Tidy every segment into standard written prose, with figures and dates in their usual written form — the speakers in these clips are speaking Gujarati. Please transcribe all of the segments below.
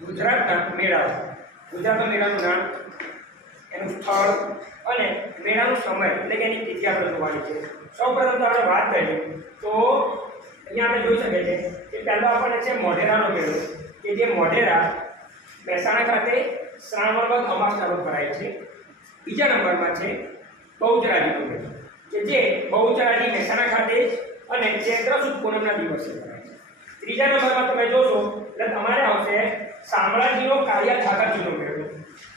ગુજરાતના મેળાઓ. ગુજરાતના મેળાનું નામ, એનું સ્થળ અને મેળાનો સમય એટલે કે એની તિથિ આપણે જોવાની છે. સૌપ્રથમ તો આપણે વાત કરીએ તો અહીંયા આપણે જોઈ શકીએ છીએ કે પહેલો આપણને છે મોઢેરાનો મેળો, કે જે મોઢેરા મહેસાણા ખાતે શ્રાવણ વદ અમાસના રોજ ભરાય છે. બીજા નંબરમાં છે બહુચરાજીનો મેળો, કે જે બહુચરાજી મહેસાણા ખાતે અને ચૈત્ર સુદ પૂનમના દિવસે ભરાય છે. ત્રીજા નંબરમાં તમે જોશો એટલે તમારે આવશે શામળાજીનો કાળિયા ઠાકરજીનો મેળો,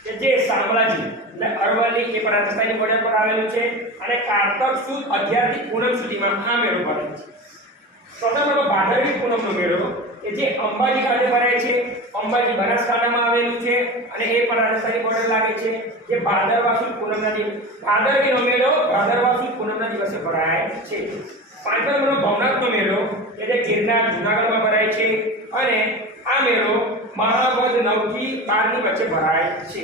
કે જે શામળાજી એટલે અરવલ્લી એ પણ રાજસ્થાનની બોર્ડર પર આવેલું છે અને કારતક સુદ 11 થી પૂનમ સુધીમાં આ મેળો ભરાય છે. ચોથા નંબર ભાદરવી પૂનમનો મેળો, કે જે અંબાજી ખાતે ભરાય છે. અંબાજી બનાસકાંઠામાં આવેલું છે અને એ પણ રાજસ્થાનની બોર્ડર લાગે છે. જે ભાદરવા સુદ પૂનમના દિવસે ભાદરવીનો મેળો ભાદરવા સુદ પૂનમના દિવસે ભરાય છે. પાંચમા નંબરનો ભવનાથનો મેળો, કે જે ગિરનાર જૂનાગઢમાં ભરાય છે અને આ મેળો મહાવદ 9 થી 12 ની વચ્ચે ભરાય છે.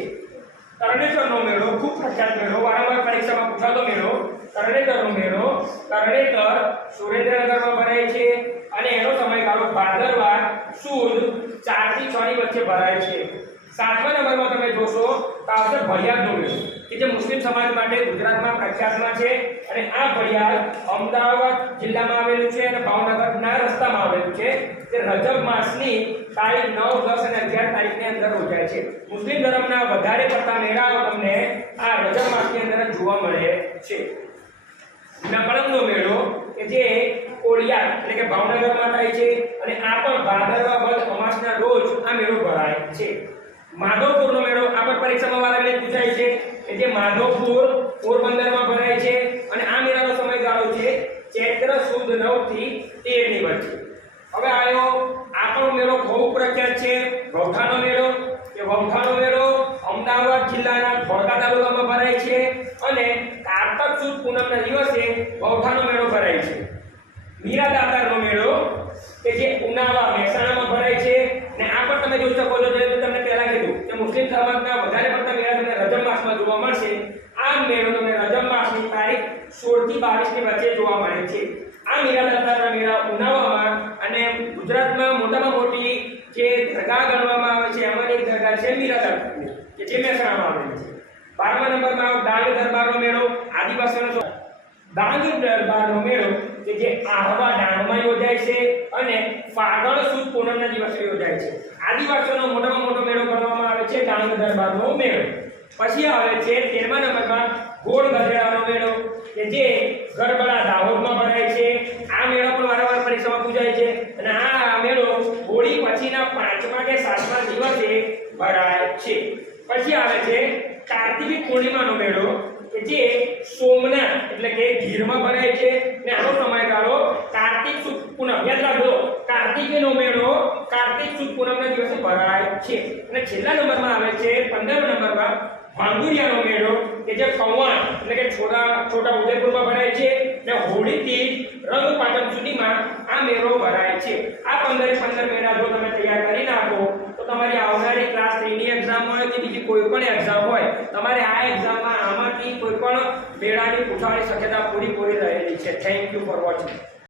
તરણેતરનો મેળો ખૂબ પ્રખ્યાત મેળો, વારંવાર પરીક્ષામાં પૂછાતો મેળો. તરણેતરનો મેળો તરણેતર સુરેન્દ્રનગરમાં ભરાય છે અને એનો સમયગાળો ભાદરવા સુદ 4 થી 6 ની વચ્ચે ભરાય છે. સાતમા નંબરમાં તમે જોશો તો આવશે ભળિયાદનો મેળો, કે જે મુસ્લિમ સમાજ માટે ગુજરાતમાં પ્રખ્યાતમાં છે અને આ ભળિયાદ અમદાવાદ જિલ્લામાં આવેલું છે અને ભાવનગરના રસ્તામાં આવેલું છે. તે રજબ માસની તારીખ 9, 10 અને 11 તારીખની અંદર યોજાય છે. મુસ્લિમ ધર્મના વધારે પડતા મેળાઓ તમને આ રજબ માસની અંદર જોવા મળે છે. નકળંગનો મેળો, કે જે કોળિયાર એટલે કે ભાવનગરમાં થાય છે અને આ પણ ભાદરવા વદ અમાસના રોજ આ મેળો ભરાય છે. માધવપુરનો મેળો આ પણ પરીક્ષામાં વારંવાર પૂછાય છે, કે જે માધવપુર પોરબંદરમાં ભરાય છે અને આ મેળાનો સમયગાળો છે ચૈત્ર સુદ 9 થી 13 ની વચ્ચે. હવે આવ્યો આ પણ મેળો બહુ પ્રખ્યાત છે વૌઠાનો મેળો, કે વૌઠાનો મેળો અમદાવાદ જિલ્લાના ધોળકા તાલુકામાં ભરાય છે અને કારતક સુદ પૂનમના દિવસે વૌઠાનો મેળો ભરાય છે. મીરા દાતારનો મેળો, કે જે ઉનાવા મહેસાણામાં ભરાય છે અને આ પણ તમે જોઈ શકો છો, જે તમને પહેલા કીધું કે મુસ્લિમ ધર્મના વધારે પડતા મેળા તમને રજબ માસમાં જોવા મળશે. આ મેળો તમને રજબ માસની તારીખ 16 થી 22 ની વચ્ચે જોવા મળે છે. આ મીરા દાતારના મેળા ઉનાવામાં અને ગુજરાતમાં મોટામાં મોટી જે દરગાહ ગણવામાં આવે છે એમાંની એક દરગાહ છે મીરા દાતારની, કે જે મહેસાણામાં આવેલી છે. 12મા નંબરમાં ડાંગ દરબારનો મેળો, આદિવાસીઓનો ડાંગ દરબારનો મેળો, કે જે આહવા ડાંગમાં યોજાય છે અને ફાગણ સુદ પૂનમના દિવસે યોજાય છે. આદિવાસીઓનો મોટામાં મોટો મેળો કરવામાં આવે છે ડાંગ દરબારનો મેળો. પછી આવે છે 13મા નંબરમાં ગોળ ગધેડાનો મેળો, કે જે ગરબડા દાહોદમાં ભરાય છે. આ મેળો પણ વારંવાર પરીક્ષામાં પૂછાય છે અને આ મેળો હોળી પછીના 5મા કે 7મા દિવસે ભરાય છે. પછી આવે છે કાર્તિકી પૂર્ણિમાનો મેળો, કે જે સોમનાથ એટલે કે ગીરમાં ભરાય છે અને આનો સમયગાળો કાર્તિક સુદ પૂનમ, યાદ રાખજો કાર્તિકીનો મેળો કાર્તિક સુદ પૂનમના દિવસે ભરાય છે. અને છેલ્લા નંબરમાં આવે છે 15મા નંબરમાં ભાંગુરિયાનો મેળો, કે જે કૌવાણ એટલે કે છોટા ઉદયપુરમાં ભરાય છે અને હોળીથી રંગ પાંચમ સુધીમાં આ મેળો ભરાય છે. આ 15 મેળા જો તમે તૈયાર કરી નાખો તો તમારી આવનારી ક્લાસ 3 ની એક્ઝામ હોય કે બીજી કોઈ પણ એક્ઝામ હોય, તમારે આ એક્ઝામમાં આમાંથી કોઈ પણ મેળાની પૂછાવાની શક્યતા પૂરી રહેલી છે. Thank you for watching.